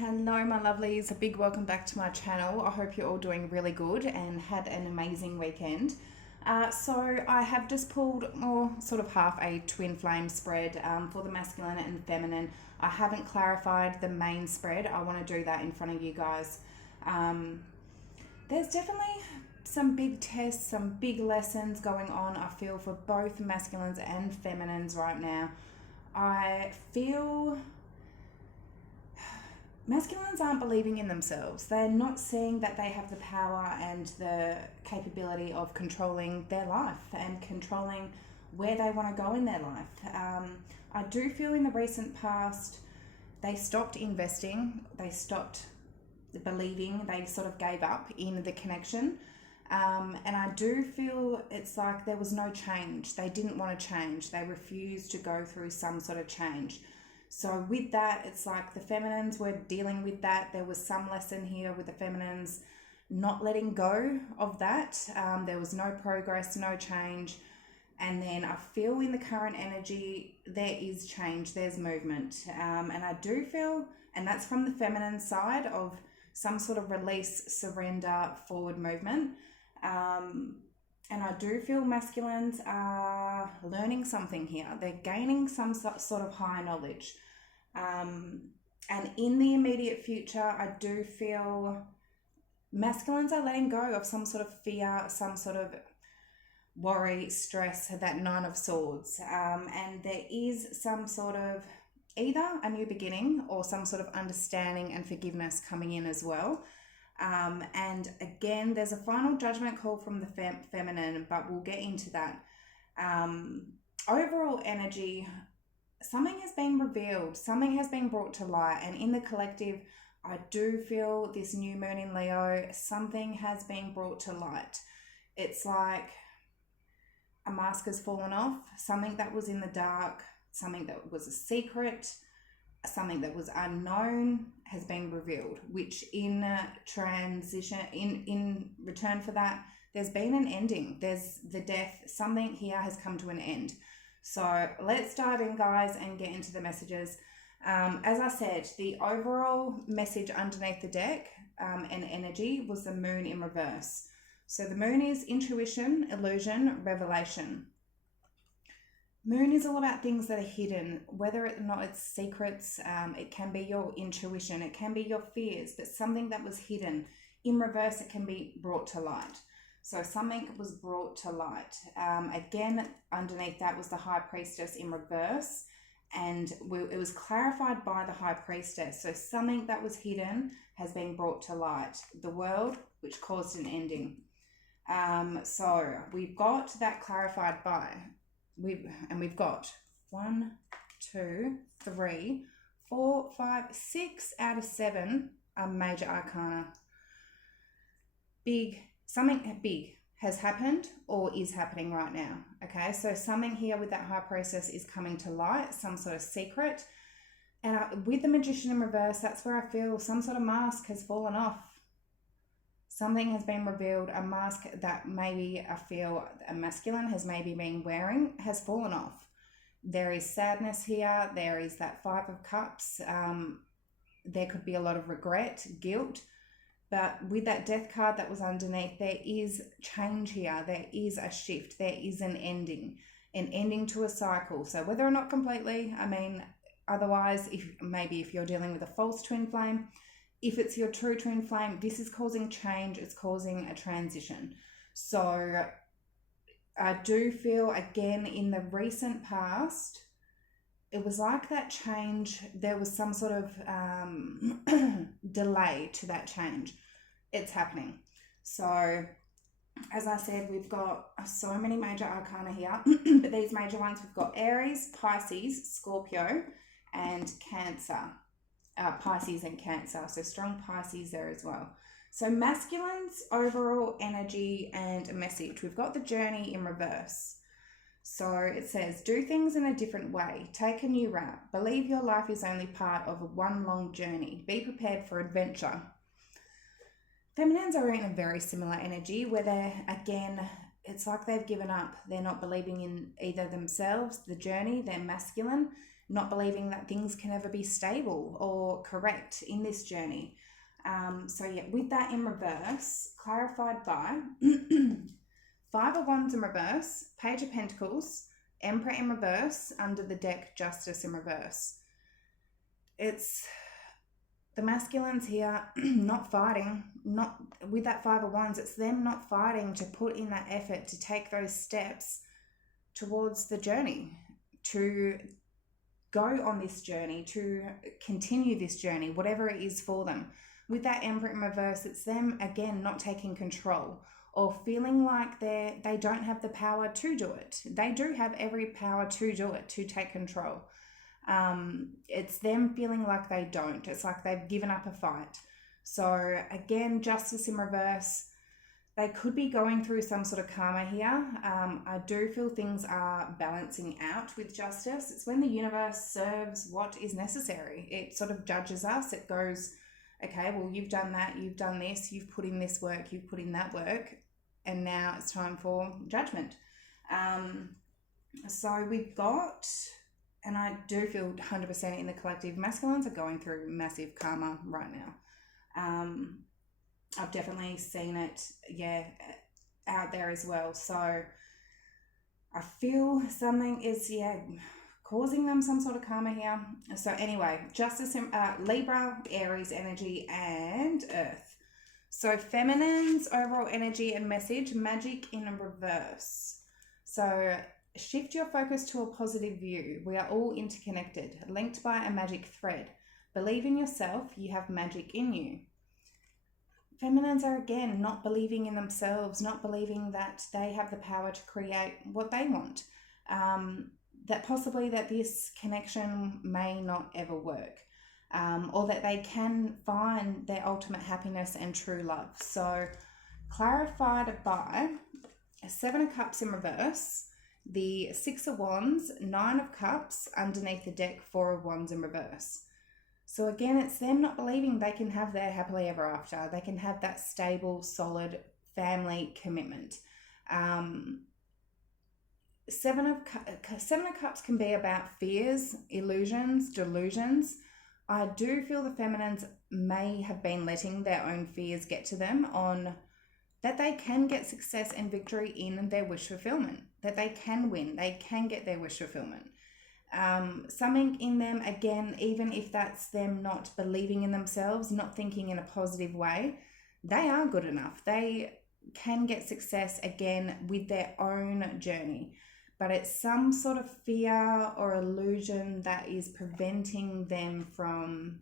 Hello my lovelies, a big welcome back to my channel. I hope you're all doing really good and had an amazing weekend. So I have just pulled sort of half a twin flame spread for the masculine and feminine. I haven't clarified the main spread. I want to do that in front of you guys. There's definitely some big tests, some big lessons going on, I feel, for both masculines and feminines right now. I feel masculines aren't believing in themselves. They're not seeing that they have the power and the capability of controlling their life and controlling where they want to go in their life. I do feel in the recent past they stopped investing, they stopped believing, they sort of gave up in the connection. And I do feel it's like there was no change. They didn't want to change. They refused to go through some sort of change. So with that, it's like the feminines were dealing with that. There was some lesson here with the feminines not letting go of that. There was no progress, no change. And then I feel in the current energy, there is change, there's movement. And I do feel, and that's from the feminine side of some sort of release, surrender, forward movement. And I do feel masculines are learning something here. They're gaining some sort of high knowledge. And in the immediate future, I do feel masculines are letting go of some sort of fear, some sort of worry, stress, that Nine of Swords. And there is some sort of either a new beginning or some sort of understanding and forgiveness coming in as well. And again, there's a final judgment call from the feminine, but we'll get into that. Overall energy, something has been revealed, something has been brought to light, and in the collective, I do feel this new moon in Leo, something has been brought to light. It's like a mask has fallen off, something that was in the dark, something that was a secret, something that was unknown has been revealed, which in transition, in return for that, there's been an ending. There's the death. Something here has come to an end. So let's dive in, guys, and get into the messages. As I said, the overall message underneath the deck and energy was the moon in reverse. So the moon is intuition, illusion, revelation. Moon is all about things that are hidden, whether or not it's secrets. It can be your intuition, it can be your fears, but something that was hidden. In reverse, it can be brought to light. So something was brought to light. Again, underneath that was the High Priestess in reverse, and it was clarified by the High Priestess. So something that was hidden has been brought to light. The world, which caused an ending. So we've got that clarified by... We've got 1, 2, 3, 4, 5, 6 out of 7 are major arcana. Something big has happened or is happening right now. Okay, so something here with that High Priestess is coming to light, some sort of secret. And with the Magician in reverse, that's where I feel some sort of mask has fallen off. Something has been revealed, a mask that maybe I feel a masculine has maybe been wearing has fallen off. There is sadness here. There is that Five of Cups. There could be a lot of regret, guilt. But with that Death card that was underneath, there is change here. There is a shift. There is an ending to a cycle. So whether or not completely, I mean, otherwise, if you're dealing with a false twin flame, if it's your true twin flame, this is causing change. It's causing a transition. So I do feel, again, in the recent past, it was like that change, there was some sort of delay to that change. It's happening. So as I said, we've got so many major arcana here, but these major ones, we've got Aries, Pisces, Scorpio, and Cancer. Pisces and Cancer, so strong Pisces there as well. So masculine's overall energy and message. We've got the Journey in reverse. So it says, do things in a different way. Take a new route. Believe your life is only part of one long journey. Be prepared for adventure. Feminines are in a very similar energy where they're, again, it's like they've given up. They're not believing in either themselves, the journey, they're masculine. not believing that things can ever be stable or correct in this journey. So yeah, with that in reverse, clarified by Five of Wands in reverse, Page of Pentacles, Emperor in reverse, under the deck, Justice in reverse. It's the masculines here not fighting, not with that Five of Wands, it's them not fighting to put in that effort to take those steps towards the journey, to go on this journey, to continue this journey, whatever it is for them. With that Emperor in reverse, it's them again not taking control or feeling like they don't have the power to do it. They do have every power to do it, to take control. It's them feeling like they don't. It's like they've given up a fight. So again, Justice in reverse, they could be going through some sort of karma here. I do feel things are balancing out with Justice. It's when the universe serves what is necessary. It sort of judges us. It goes, okay, well, you've done that, you've done this, you've put in this work, you've put in that work, and now it's time for judgment. So we've got, and I do feel 100% in the collective, masculines are going through massive karma right now. I've definitely seen it, out there as well. So I feel something is, causing them some sort of karma here. So anyway, Justice, Libra, Aries energy, and Earth. So feminine's overall energy and message, magic in reverse. So shift your focus to a positive view. We are all interconnected, linked by a magic thread. Believe in yourself, you have magic in you. Feminines are again not believing in themselves, not believing that they have the power to create what they want. That possibly that this connection may not ever work, or that they can find their ultimate happiness and true love. So clarified by Seven of Cups in reverse, the Six of Wands, Nine of Cups underneath the deck, Four of Wands in reverse. So again, it's them not believing they can have their happily ever after. They can have that stable, solid family commitment. Seven of Cups can be about fears, illusions, delusions. I do feel the feminines may have been letting their own fears get to them on that they can get success and victory in their wish fulfillment, that they can win, they can get their wish fulfillment. Something in them, again, even if that's them not believing in themselves, not thinking in a positive way, they are good enough. They can get success again with their own journey. But it's some sort of fear or illusion that is preventing them from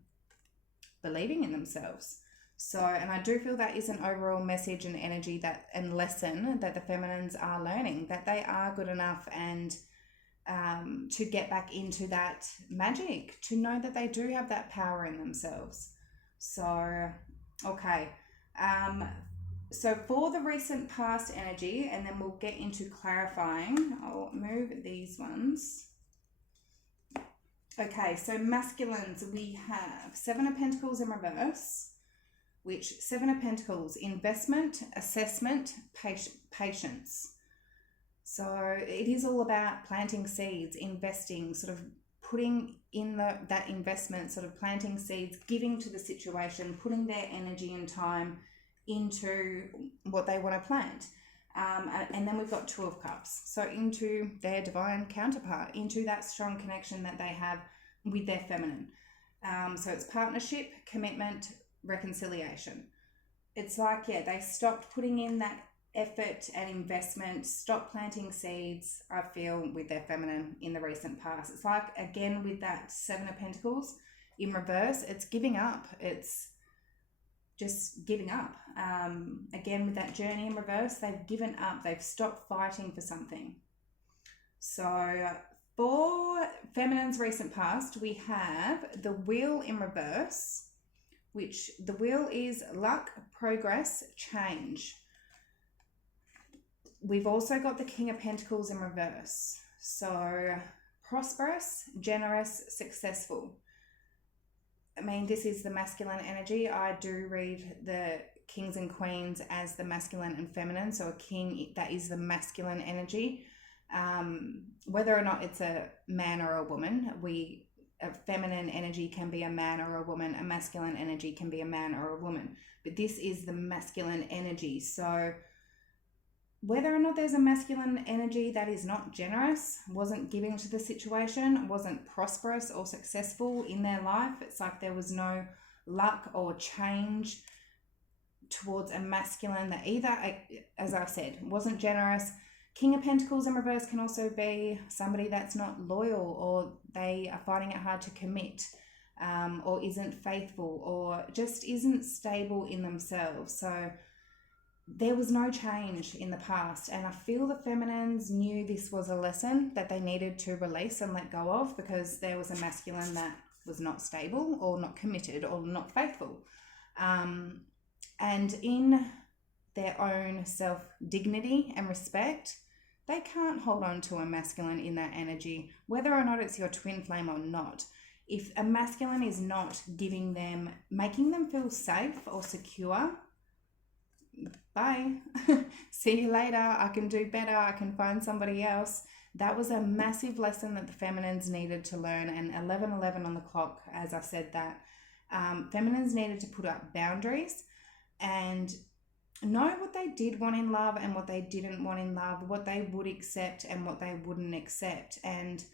believing in themselves. So, and I do feel that is an overall message and energy and lesson that the feminines are learning, that they are good enough and to get back into that magic, to know that they do have that power in themselves. So, okay. So for the recent past energy, and then we'll get into clarifying. I'll move these ones. Okay, so masculines, we have Seven of Pentacles in reverse, which Seven of Pentacles, investment, assessment, patience. So it is all about planting seeds, investing, sort of putting in that investment, sort of planting seeds, giving to the situation, putting their energy and time into what they want to plant. And then we've got Two of Cups. So into their divine counterpart, into that strong connection that they have with their feminine. So it's partnership, commitment, reconciliation. It's like, they stopped putting in that effort and investment, stop planting seeds, I feel, with their feminine in the recent past. It's like, again, with that Seven of Pentacles in reverse, it's giving up. It's just giving up. Again, with that journey in reverse, they've given up. They've stopped fighting for something. So for feminine's recent past, we have the Wheel in reverse, which the wheel is luck, progress, change. We've also got the King of Pentacles in reverse. So prosperous, generous, successful. I mean, this is the masculine energy. I do read the kings and queens as the masculine and feminine. So a king, that is the masculine energy. Whether or not it's a man or a woman, a feminine energy can be a man or a woman, a masculine energy can be a man or a woman, but this is the masculine energy. So whether or not there's a masculine energy that is not generous, wasn't giving to the situation, wasn't prosperous or successful in their life, it's like there was no luck or change towards a masculine that either, as I've said, wasn't generous. King of Pentacles in reverse can also be somebody that's not loyal, or they are finding it hard to commit, or isn't faithful, or just isn't stable in themselves. So there was no change in the past, and I feel the feminines knew this was a lesson that they needed to release and let go of, because there was a masculine that was not stable or not committed or not faithful. And in their own self-dignity and respect, they can't hold on to a masculine in that energy, whether or not it's your twin flame or not. If a masculine is not giving them, making them feel safe or secure, bye. See you later. I can do better. I can find somebody else. That was a massive lesson that the feminines needed to learn. And 11:11 on the clock, as I said that, feminines needed to put up boundaries and know what they did want in love and what they didn't want in love, what they would accept and what they wouldn't accept. And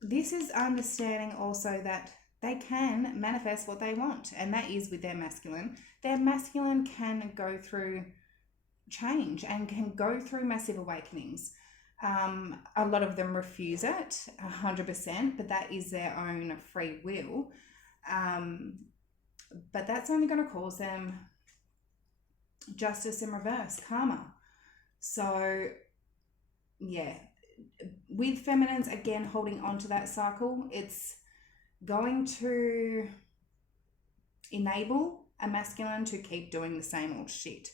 this is understanding also that they can manifest what they want, and that is with their masculine. Their masculine can go through change and can go through massive awakenings. A lot of them refuse it 100%, but that is their own free will. But that's only going to cause them justice in reverse, karma. So yeah, with feminines, again, holding on to that cycle, it's going to enable a masculine to keep doing the same old shit.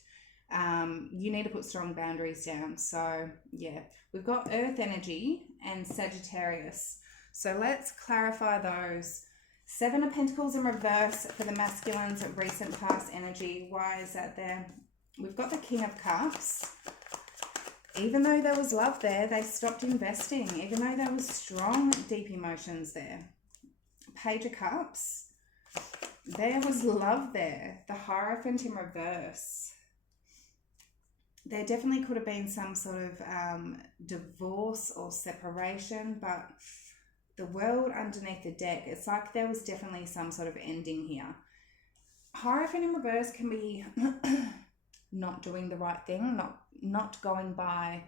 You need to put strong boundaries down. So yeah, we've got Earth energy and Sagittarius. So let's clarify those. 7 of Pentacles in reverse for the masculines at recent past energy. Why is that there? We've got the King of Cups. Even though there was love there, they stopped investing. Even though there was strong, deep emotions there. Page of Cups. There was love there. The Hierophant in reverse. There definitely could have been some sort of divorce or separation, but the World underneath the deck, it's like there was definitely some sort of ending here. Hierophant in reverse can be not doing the right thing, not going by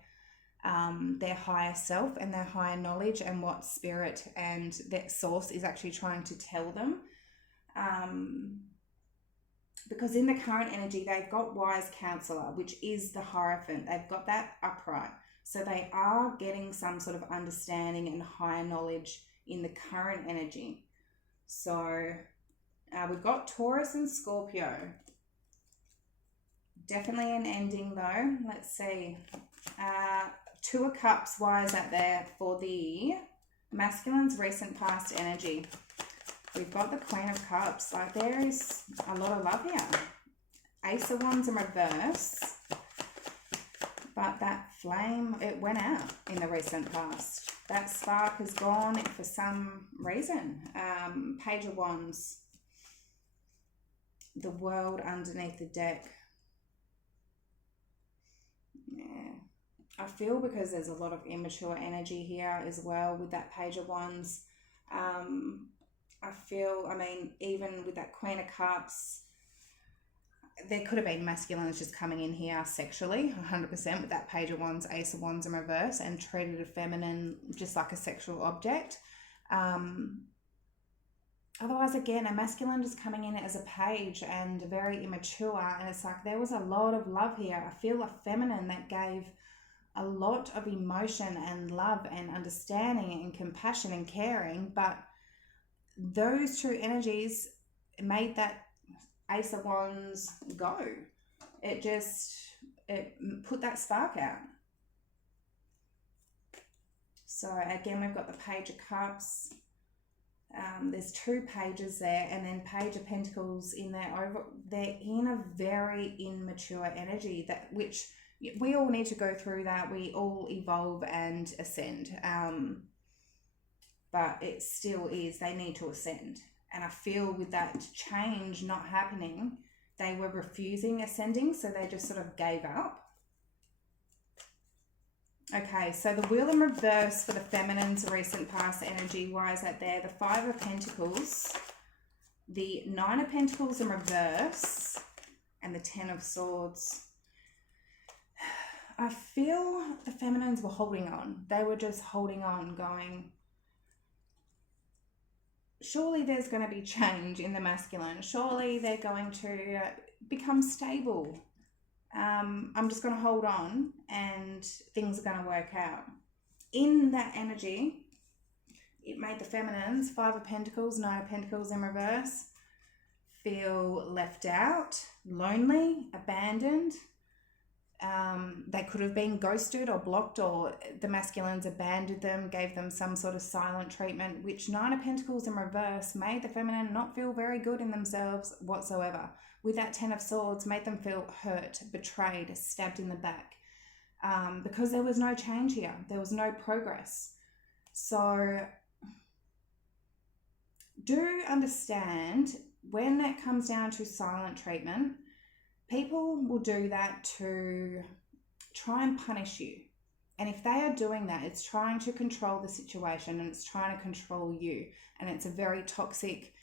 their higher self and their higher knowledge and what spirit and that source is actually trying to tell them. Because in the current energy, they've got wise counselor, which is the Hierophant. They've got that upright. So they are getting some sort of understanding and higher knowledge in the current energy. So we've got Taurus and Scorpio. Definitely an ending though. Let's see. 2 of Cups, why is that there for the masculine's recent past energy? We've got the Queen of Cups. Like there is a lot of love here. Ace of Wands in reverse. But that flame, it went out in the recent past. That spark has gone for some reason. Page of Wands. The World underneath the deck. Yeah. I feel because there's a lot of immature energy here as well with that Page of Wands. I feel, I mean, even with that Queen of Cups, there could have been masculines just coming in here sexually, 100% with that Page of Wands, Ace of Wands in reverse, and treated a feminine just like a sexual object. Otherwise, again, a masculine just coming in as a page and very immature, and it's like there was a lot of love here. I feel a feminine that gave a lot of emotion and love and understanding and compassion and caring, but those two energies made that Ace of Wands go. It put that spark out. So again, we've got the Page of Cups. There's 2 pages there, and then Page of Pentacles in there. They're in a very immature energy, which we all need to go through that. We all evolve and ascend. But it still is, they need to ascend. And I feel with that change not happening, they were refusing ascending, so they just sort of gave up. Okay, so the wheel in reverse for the feminine's recent past energy, why is that there? The Five of Pentacles, the Nine of Pentacles in reverse, and the Ten of Swords. I feel the feminines were holding on. They were just holding on, going, surely there's going to be change in the masculine. Surely they're going to become stable. I'm just going to hold on and things are going to work out. In that energy, it made the feminines, Five of Pentacles, Nine of Pentacles in reverse, feel left out, lonely, abandoned. They could have been ghosted or blocked, or the masculines abandoned them, gave them some sort of silent treatment, which Nine of Pentacles in reverse made the feminine not feel very good in themselves whatsoever. With that Ten of Swords, made them feel hurt, betrayed, stabbed in the back, because there was no change here. There was no progress. So do understand, when it comes down to silent treatment, people will do that to try and punish you. And if they are doing that, it's trying to control the situation and it's trying to control you. And it's a very toxic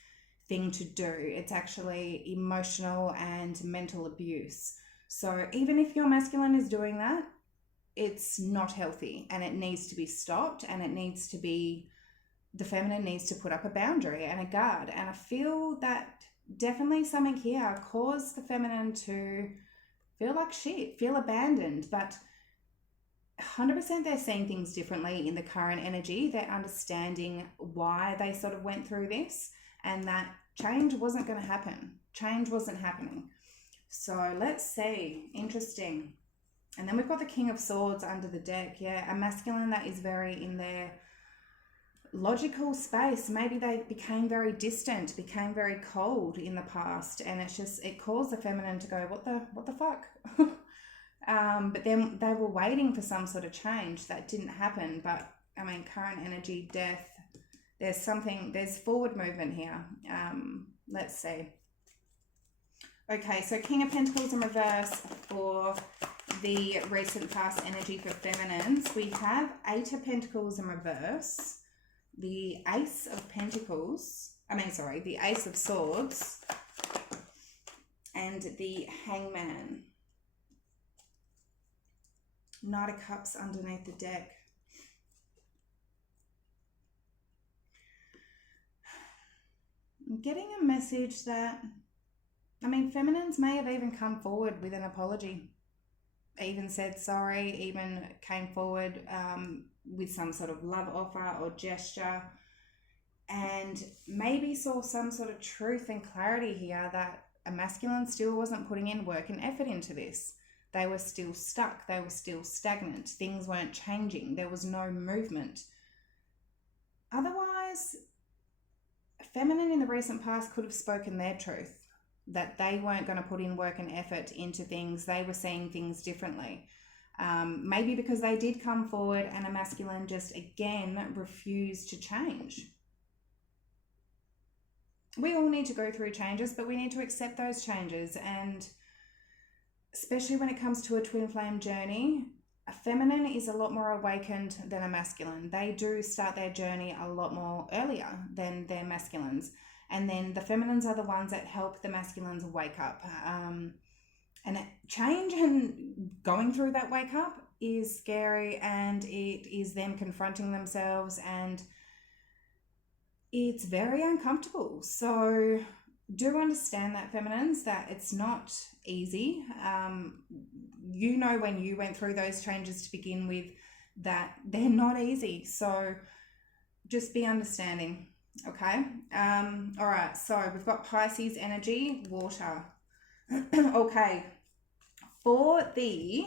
thing to do. It's actually emotional and mental abuse. So even if your masculine is doing that, it's not healthy and it needs to be stopped, and it needs to be, the feminine needs to put up a boundary and a guard. And I feel that definitely something here caused the feminine to feel like shit, feel abandoned, but 100% they're seeing things differently in the current energy. They're understanding why they sort of went through this, and that change wasn't going to happen. Change wasn't happening. So let's see. Interesting. And then we've got the King of Swords under the deck. Yeah, a masculine that is very in their logical space. Maybe they became very distant, became very cold in the past, and it's just, it caused the feminine to go, what the fuck? But then they were waiting for some sort of change that didn't happen. But I mean, current energy, death, there's forward movement here. Let's see. Okay, so King of Pentacles in reverse for the recent past energy for feminines. We have Eight of Pentacles in reverse, the Ace of Pentacles, the Ace of Swords, and the Hangman. Knight of Cups underneath the deck. I'm getting a message that, feminines may have even come forward with an apology, even said sorry, even came forward with some sort of love offer or gesture, and maybe saw some sort of truth and clarity here that a masculine still wasn't putting in work and effort into this. They were still stuck. They were still stagnant. Things weren't changing. There was no movement. Otherwise, feminine in the recent past could have spoken their truth, that they weren't going to put in work and effort into things. They were seeing things differently. Maybe because they did come forward and a masculine just, again, refused to change. We all need to go through changes, but we need to accept those changes. And especially when it comes to a twin flame journey, a feminine is a lot more awakened than a masculine. They do start their journey a lot more earlier than their masculines. And then the feminines are the ones that help the masculines wake up. And change and going through that wake up is scary, and it is them confronting themselves, and it's very uncomfortable. So do understand that, feminines, that it's not easy. You know, when you went through those changes to begin with, that they're not easy. So just be understanding, okay? All right, so we've got Pisces energy, water. Okay, for the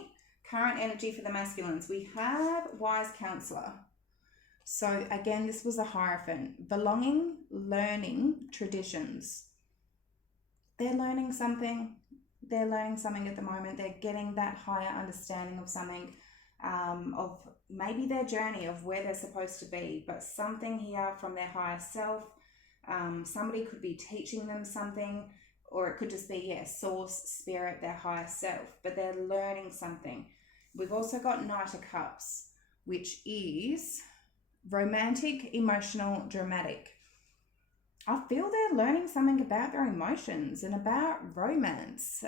current energy for the masculines, we have Wise Counselor. So again, this was a Hierophant. Belonging, learning, traditions. They're learning something. They're learning something at the moment. They're getting that higher understanding of something, of maybe their journey of where they're supposed to be, but something here from their higher self. Somebody could be teaching them something, or it could just be, yeah, source, spirit, their higher self, but they're learning something. We've also got Knight of Cups, which is romantic, emotional, dramatic. I feel they're learning something about their emotions and about romance.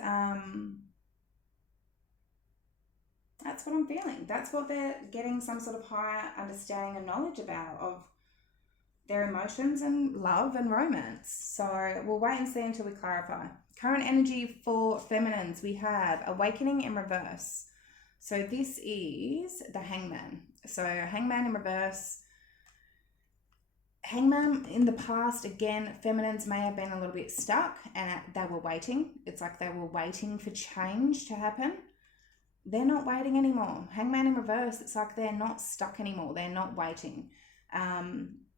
That's what I'm feeling. That's what they're getting some sort of higher understanding and knowledge about, of their emotions and love and romance. So we'll wait and see until we clarify. Current energy for feminines, we have awakening in reverse. So this is the Hangman. So Hangman in reverse. Hangman in the past, again, feminines may have been a little bit stuck and they were waiting. It's like they were waiting for change to happen. They're not waiting anymore. Hangman in reverse, it's like they're not stuck anymore. They're not waiting.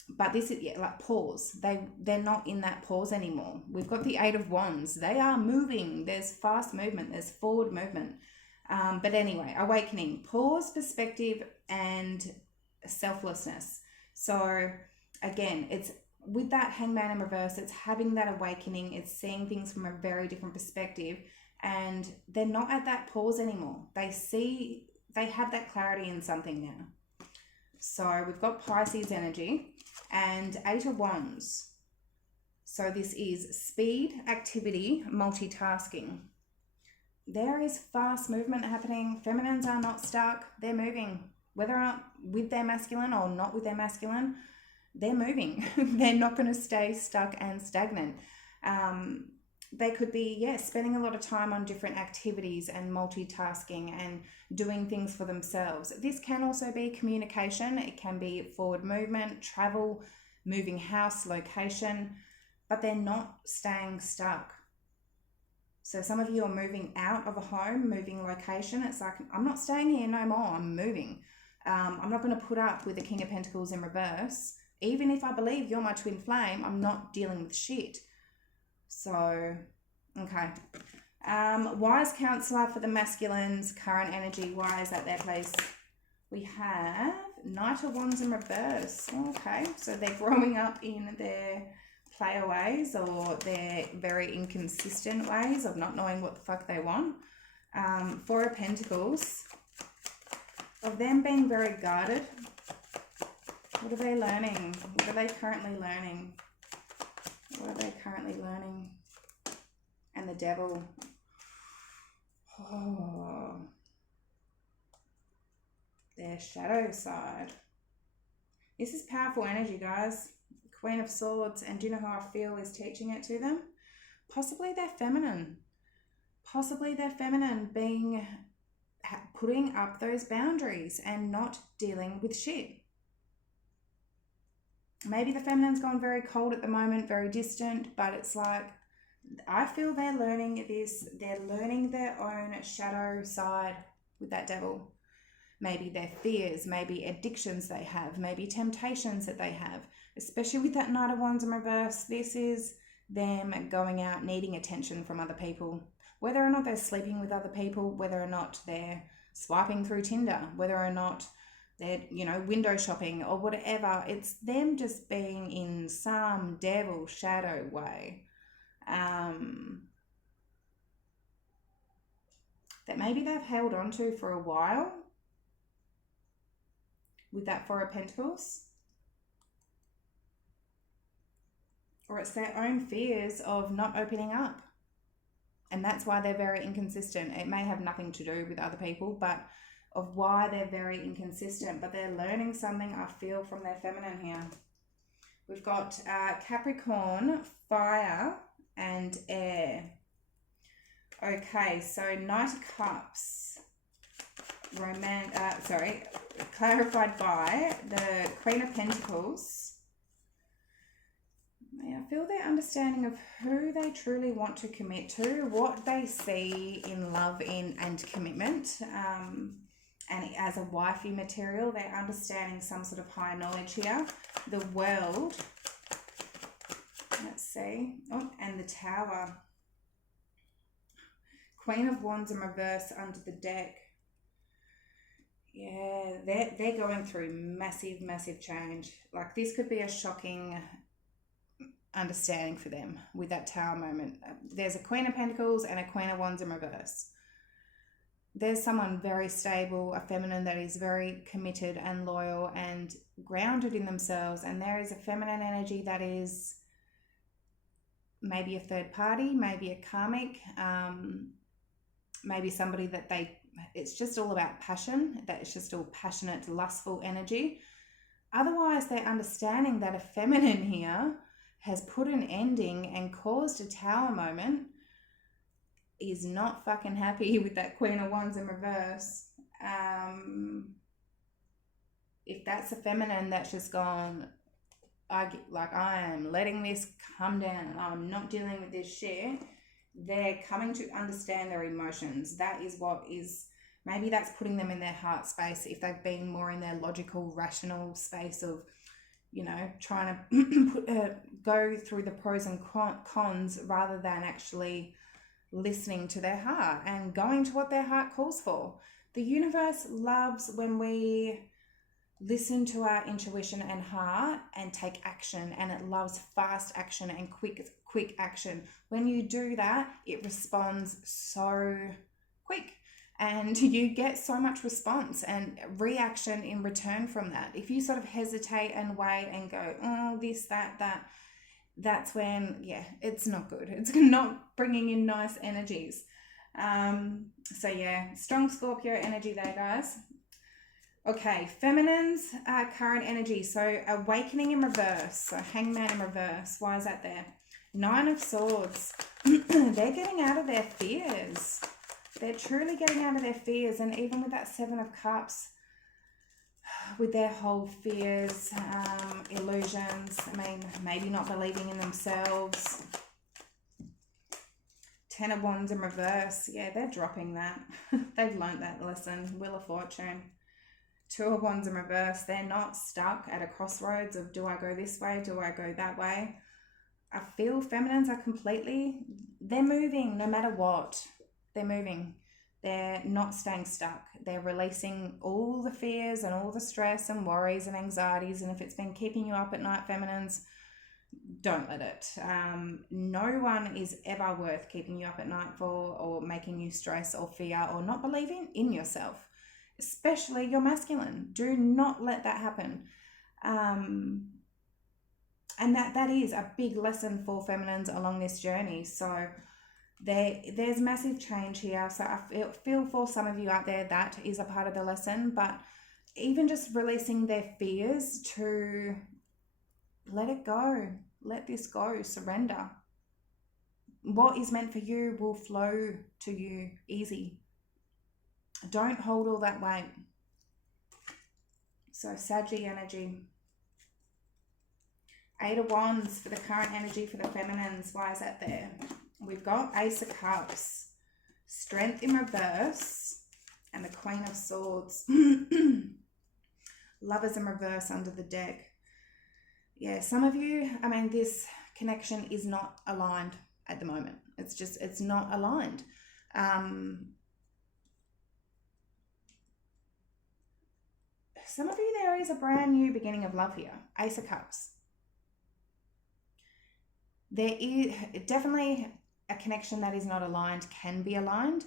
But this is, yeah, like pause. They're not in that pause anymore. We've got the Eight of Wands. They are moving. There's fast movement. There's forward movement. But anyway, awakening, pause, perspective, and selflessness. So again, it's with that Hangman in reverse, it's having that awakening. It's seeing things from a very different perspective. And they're not at that pause anymore. They have that clarity in something now. So we've got Pisces energy and Eight of Wands. So this is speed, activity, multitasking. There is fast movement happening. Feminines are not stuck. They're moving. Whether or not with their masculine or not with their masculine, they're moving. They're not going to stay stuck and stagnant. They could be, yeah, spending a lot of time on different activities and multitasking and doing things for themselves. This can also be communication. It can be forward movement, travel, moving house, location, but they're not staying stuck. So some of you are moving out of a home, moving location. It's like, I'm not staying here no more. I'm moving. I'm not going to put up with the King of Pentacles in reverse. Even if I believe you're my twin flame, I'm not dealing with shit. So, okay. Wise counselor for the masculines, current energy. Why is that there, please? We have Knight of Wands in reverse. Okay, so they're growing up in their player ways or their very inconsistent ways of not knowing what the fuck they want. Four of Pentacles, of them being very guarded. What are they learning? What are they currently learning? What are they currently learning? And the Devil. Oh. Their shadow side. This is powerful energy, guys. Queen of Swords. And do you know how I feel is teaching it to them? Possibly they're feminine. Possibly they're feminine, putting up those boundaries and not dealing with shit. Maybe the feminine's gone very cold at the moment, very distant, but it's like, I feel they're learning this. They're learning their own shadow side with that Devil. Maybe their fears, maybe addictions they have, maybe temptations that they have, especially with that Knight of Wands in reverse. This is them going out needing attention from other people, whether or not they're sleeping with other people, whether or not they're swiping through Tinder, whether or not they're, window shopping or whatever. It's them just being in some devil shadow way. That maybe they've held on to for a while with that Four of Pentacles. Or it's their own fears of not opening up. And that's why they're very inconsistent. It may have nothing to do with other people, but of why they're very inconsistent, but they're learning something, I feel, from their feminine here. We've got Capricorn, fire, and air. Okay, so Knight of Cups, clarified by the Queen of Pentacles. I feel their understanding of who they truly want to commit to, what they see in love and commitment. And as a wifey material, they're understanding some sort of higher knowledge here. The World. Let's see. Oh, and the Tower. Queen of Wands in reverse under the deck. Yeah, they're going through massive, massive change. Like, this could be a shocking understanding for them with that Tower moment. There's a Queen of Pentacles and a Queen of Wands in reverse. There's someone very stable, a feminine that is very committed and loyal and grounded in themselves. And there is a feminine energy that is maybe a third party, maybe a karmic, maybe somebody that it's just all about passion, that it's just all passionate, lustful energy. Otherwise, they're understanding that a feminine here has put an ending and caused a Tower moment, is not fucking happy with that Queen of Wands in reverse. If that's a feminine that's just gone, I am letting this come down, I'm not dealing with this shit, they're coming to understand their emotions. That is what is, maybe that's putting them in their heart space if they've been more in their logical, rational space of, you know, trying to go through the pros and cons rather than actually listening to their heart and going to what their heart calls for. The universe loves when we listen to our intuition and heart and take action, and it loves fast action and quick action. When you do that, it responds so quick and you get so much response and reaction in return from that. If you sort of hesitate and wait and go, oh, this, that, that's when, yeah, it's not good. It's not bringing in nice energies. So yeah, strong Scorpio energy there, guys. Okay, feminine's current energy. So awakening in reverse. So Hangman in reverse. Why is that there? 9 of Swords. They're getting out of their fears. They're truly getting out of their fears. And even with that 7 of Cups, with their whole fears, illusions, I mean, maybe not believing in themselves. 10 of Wands in reverse. Yeah, they're dropping that. They've learned that lesson. Wheel of Fortune. 2 of Wands in reverse. They're not stuck at a crossroads of, do I go this way? Do I go that way? I feel feminines are they're moving no matter what. They're moving. They're not staying stuck. They're releasing all the fears and all the stress and worries and anxieties. And if it's been keeping you up at night, feminines, don't let it. No one is ever worth keeping you up at night for, or making you stress or fear or not believing in yourself, especially your masculine. Do not let that happen. And that is a big lesson for feminines along this journey. So there's massive change here. So I feel for some of you out there that is a part of the lesson, but even just releasing their fears to let it go, let this go, surrender. What is meant for you will flow to you easy. Don't hold all that weight. So Saggy energy. 8 of Wands for the current energy for the feminines. Why is that there? We've got Ace of Cups, Strength in reverse, and the Queen of Swords. Lovers in reverse under the deck. Yeah, some of you, I mean, this connection is not aligned at the moment. It's not aligned. Some of you, there is a brand new beginning of love here. Ace of Cups. There is definitely a connection that is not aligned, can be aligned.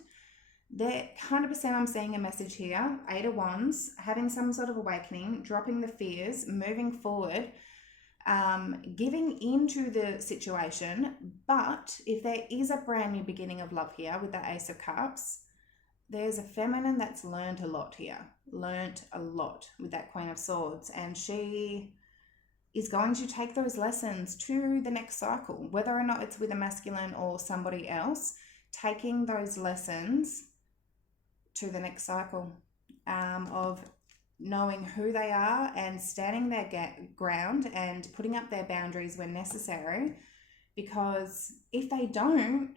There, 100% I'm seeing a message here. 8 of Wands, having some sort of awakening, dropping the fears, moving forward, giving into the situation. But if there is a brand new beginning of love here with the Ace of Cups, there's a feminine that's learned a lot here. Learned a lot with that Queen of Swords. And she is going to take those lessons to the next cycle, whether or not it's with a masculine or somebody else, taking those lessons to the next cycle of knowing who they are and standing their ground and putting up their boundaries when necessary. Because if they don't,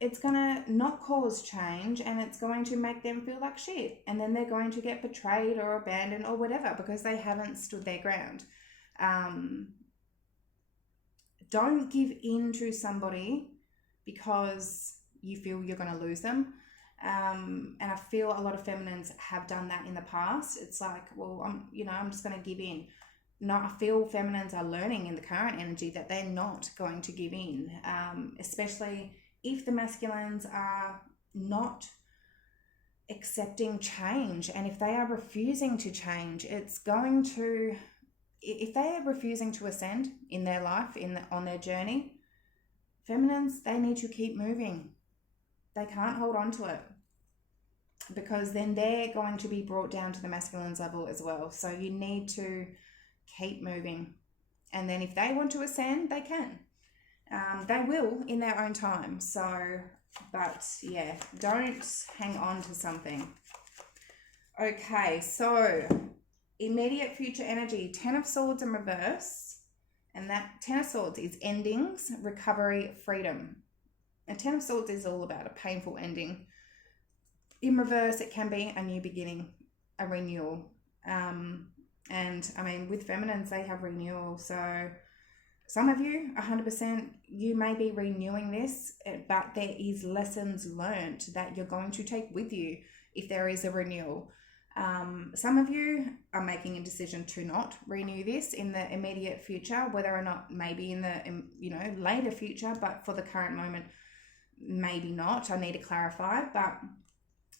it's going to not cause change, and it's going to make them feel like shit. And then they're going to get betrayed or abandoned or whatever because they haven't stood their ground. Don't give in to somebody because you feel you're going to lose them. And I feel a lot of feminines have done that in the past. It's like, well, I'm just going to give in. No, I feel feminines are learning in the current energy that they're not going to give in, especially if the masculines are not accepting change, and if they are refusing to change, if they are refusing to ascend in their life, on their journey, feminines, they need to keep moving. They can't hold on to it, because then they're going to be brought down to the masculine's level as well. So you need to keep moving, and then if they want to ascend, they can. They will in their own time. So, but yeah, don't hang on to something. Okay, so immediate future energy, 10 of Swords in reverse, and that 10 of Swords is endings, recovery, freedom. And 10 of Swords is all about a painful ending. In reverse, it can be a new beginning, a renewal. And I mean, with feminines, they have renewal. So some of you, 100%, you may be renewing this, but there is lessons learned that you're going to take with you if there is a renewal. Some of you are making a decision to not renew this in the immediate future, whether or not maybe in the later future, but for the current moment, maybe not. I need to clarify, but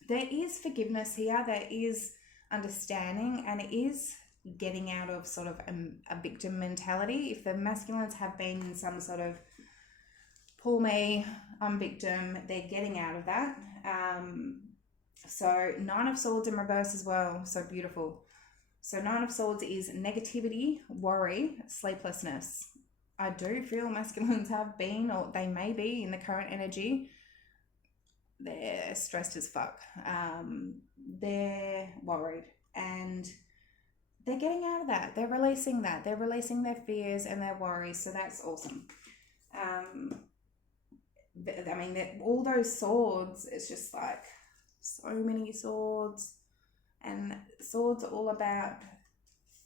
there is forgiveness here. There is understanding, and it is getting out of sort of a victim mentality. If the masculines have been in some sort of pull me, I'm victim, they're getting out of that. So 9 of Swords in reverse as well. So beautiful. So 9 of Swords is negativity, worry, sleeplessness. I do feel masculines have been, or they may be in the current energy, they're stressed as fuck. They're worried, and they're getting out of that. They're releasing that. They're releasing their fears and their worries. So that's awesome. I mean, all those swords, it's just like so many swords. And swords are all about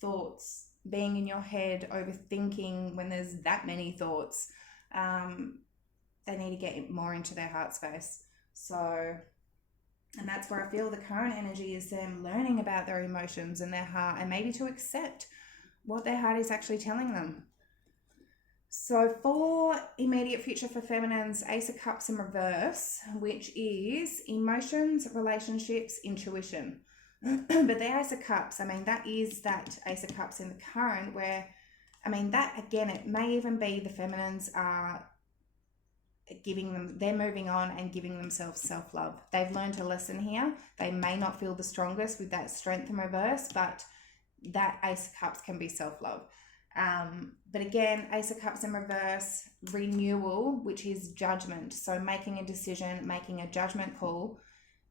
thoughts, being in your head, overthinking when there's that many thoughts. They need to get more into their heart space. So, and that's where I feel the current energy is them learning about their emotions and their heart, and maybe to accept what their heart is actually telling them. So for immediate future for feminines, Ace of Cups in reverse, which is emotions, relationships, intuition. But the Ace of Cups, I mean, that is that Ace of Cups in the current where, I mean, that again, it may even be the feminines are they're moving on and giving themselves self-love. They've learned a lesson here. They may not feel the strongest with that Strength in reverse, but that Ace of Cups can be self-love. But again, Ace of Cups in reverse, renewal, which is judgment. So making a decision, making a judgment call,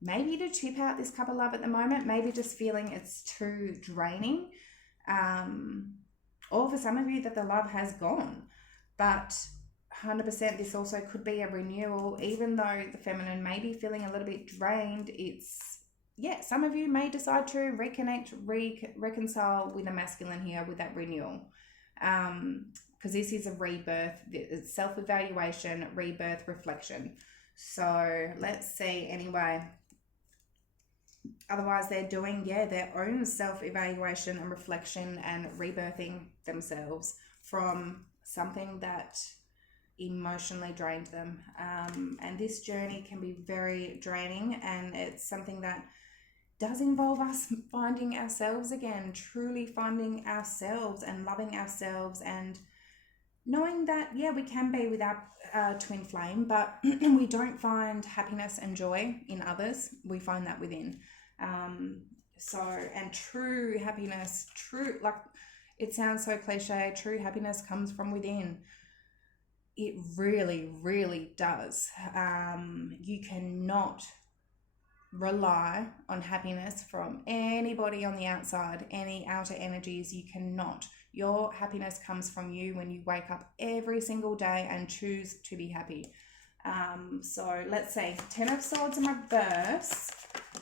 maybe to tip out this cup of love at the moment, maybe just feeling it's too draining. Or for some of you that the love has gone. But 100% this also could be a renewal, even though the feminine may be feeling a little bit drained. Some of you may decide to reconnect, reconcile with the masculine here with that renewal. Because this is a rebirth, it's self-evaluation, rebirth, reflection. So let's see anyway. Otherwise they're doing their own self-evaluation and reflection and rebirthing themselves from something that emotionally drained them. And this journey can be very draining, and it's something that does involve us finding ourselves again, truly finding ourselves and loving ourselves, and knowing that, we can be with our twin flame, but we don't find happiness and joy in others. We find that within. And true happiness, like it sounds so cliche, true happiness comes from within. It really, really does. You cannot rely on happiness from anybody on the outside, any outer energies. You cannot. Your happiness comes from you when you wake up every single day and choose to be happy. So let's see. 10 of Swords in reverse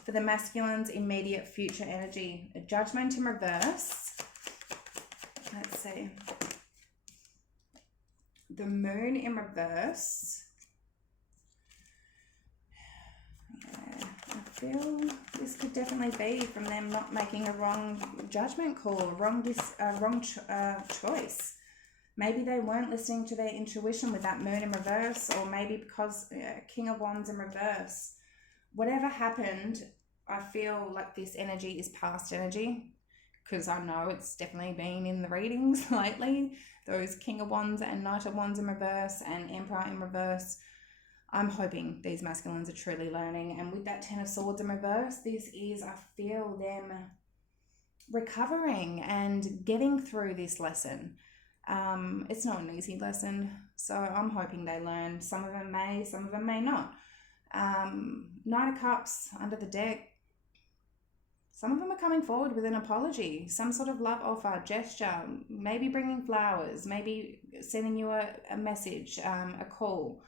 for the masculine's immediate future energy. A Judgment in reverse. Let's see. The Moon in reverse. feel this could definitely be from them not making a wrong judgment call, wrong choice. Maybe they weren't listening to their intuition with that moon in reverse, or maybe because King of Wands in reverse. Whatever happened, I feel like this energy is past energy, because I know it's definitely been in the readings lately. Those King of Wands and Knight of Wands in reverse and Emperor in reverse. I'm hoping these masculines are truly learning. And with that Ten of Swords in reverse, this is, I feel them recovering and getting through this lesson. It's not an easy lesson, so I'm hoping they learn. Some of them may not. Knight of Cups under the deck. Some of them are coming forward with an apology, some sort of love offer, gesture, maybe bringing flowers, maybe sending you a message, a call.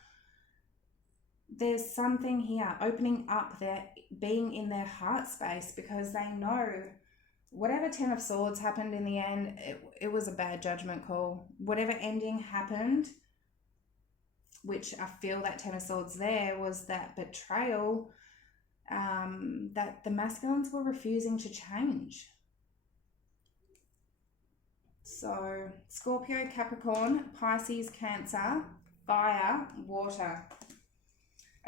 There's something here, opening up their, being in their heart space, because they know whatever Ten of Swords happened in the end, it was a bad judgment call. Whatever ending happened, which I feel that Ten of Swords there was that betrayal, that the masculines were refusing to change. So Scorpio, Capricorn, Pisces, Cancer, fire, water.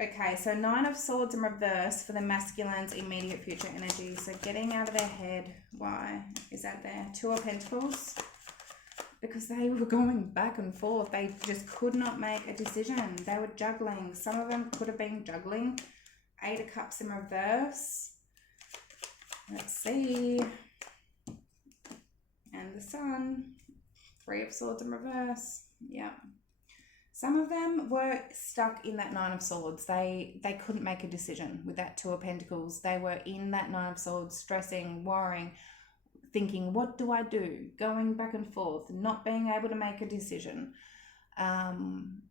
Okay, so Nine of Swords in reverse for the masculine's immediate future energy. So getting out of their head. Why is that there? Two of Pentacles. Because they were going back and forth. They just could not make a decision. They were juggling. Some of them could have been juggling. Eight of Cups in reverse. Let's see. And the Sun. Three of Swords in reverse. Yeah. Some of them were stuck in that Nine of Swords. They couldn't make a decision with that Two of Pentacles. They were in that Nine of Swords, stressing, worrying, thinking, what do I do? Going back and forth, not being able to make a decision. I'm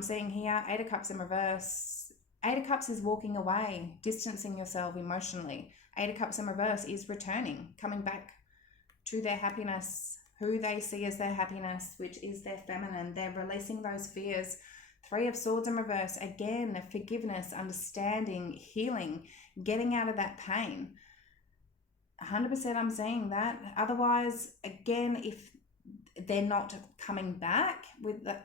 seeing here, Eight of Cups in reverse. Eight of Cups is walking away, distancing yourself emotionally. Eight of Cups in reverse is returning, coming back to their happiness, who they see as their happiness, which is their feminine. They're releasing those fears. Three of Swords in reverse. Again, forgiveness, understanding, healing, getting out of that pain. 100% I'm seeing that. Otherwise, again, if they're not coming back with the,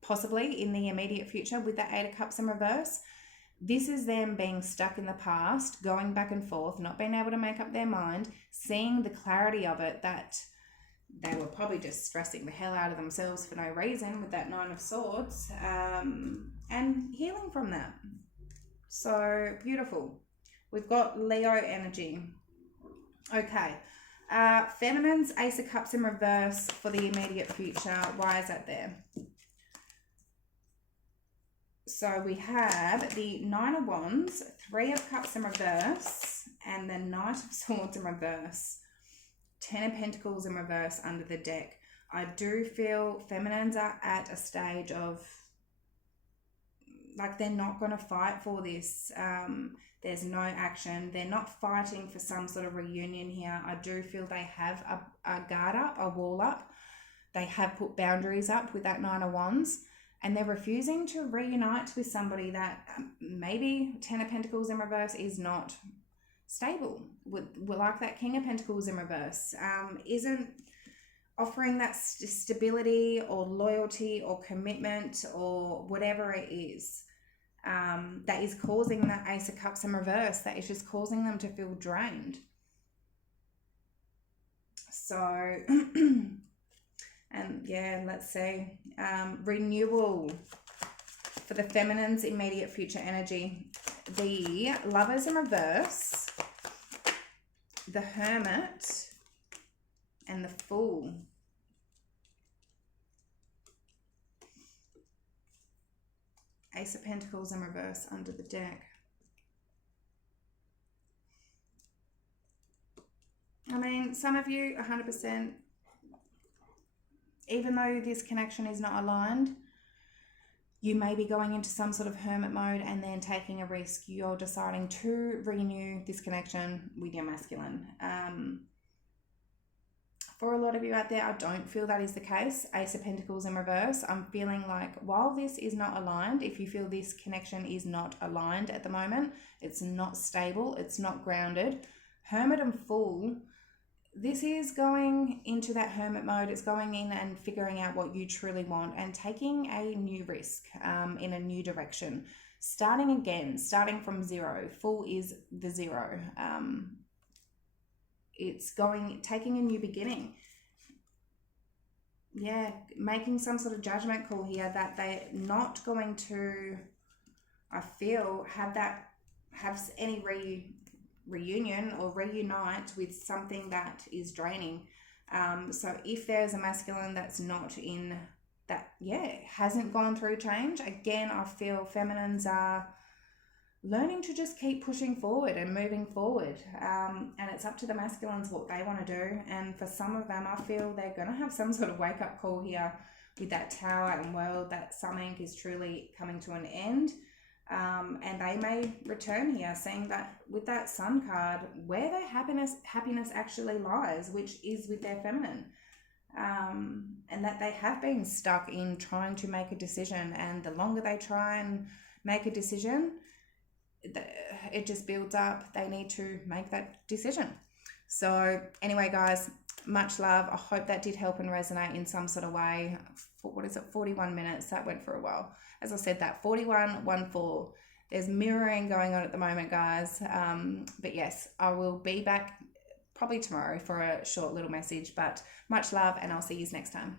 possibly in the immediate future with that Eight of Cups in reverse, this is them being stuck in the past, going back and forth, not being able to make up their mind, seeing the clarity of it, that they were probably just stressing the hell out of themselves for no reason with that Nine of Swords, and healing from that. So beautiful. We've got Leo energy. Okay. Feminine's Ace of Cups in reverse for the immediate future. Why is that there? So we have the Nine of Wands, Three of Cups in reverse, and the Knight of Swords in reverse. Ten of Pentacles in reverse under the deck. I do feel feminines are at a stage of, like, they're not going to fight for this. There's no action. They're not fighting for some sort of reunion here. I do feel they have a guard up, a wall up. They have put boundaries up with that Nine of Wands, and they're refusing to reunite with somebody that maybe Ten of Pentacles in reverse is not stable, with like that King of Pentacles in reverse, isn't offering that stability or loyalty or commitment or whatever it is, that is causing that Ace of Cups in reverse, that is just causing them to feel drained. So and yeah, let's see, renewal for the feminine's immediate future energy. The Lovers in reverse, the Hermit, and the Fool. Ace of Pentacles in reverse under the deck. I mean, some of you, 100%, even though this connection is not aligned, you may be going into some sort of hermit mode and then taking a risk. You're deciding to renew this connection with your masculine. for a lot of you out there, I don't feel that is the case. Ace of Pentacles in reverse. I'm feeling like while this is not aligned, if you feel this connection is not aligned at the moment, it's not stable, it's not grounded. Hermit and Fool, this is going into that hermit mode. It's going in and figuring out what you truly want and taking a new risk in a new direction. Starting again, starting from zero. Fool is the zero. It's taking a new beginning. Yeah, making some sort of judgment call here that they're not going to, I feel, have any reunion or reunite with something that is draining. So if there's a masculine that's not in that, hasn't gone through change, again, I feel feminines are learning to just keep pushing forward and moving forward. And it's up to the masculines what they want to do. And for some of them, I feel they're going to have some sort of wake-up call here with that Tower and World, that something is truly coming to an end. And they may return here saying that with that Sun card, where their happiness actually lies, which is with their feminine. And that they have been stuck in trying to make a decision. And the longer they try and make a decision, it just builds up. They need to make that decision. So anyway, guys, much love. I hope that did help and resonate in some sort of way. What is it? 41 minutes. That went for a while. As I said, that 4114. There's mirroring going on at the moment, guys. But yes, I will be back probably tomorrow for a short little message. But much love, and I'll see you next time.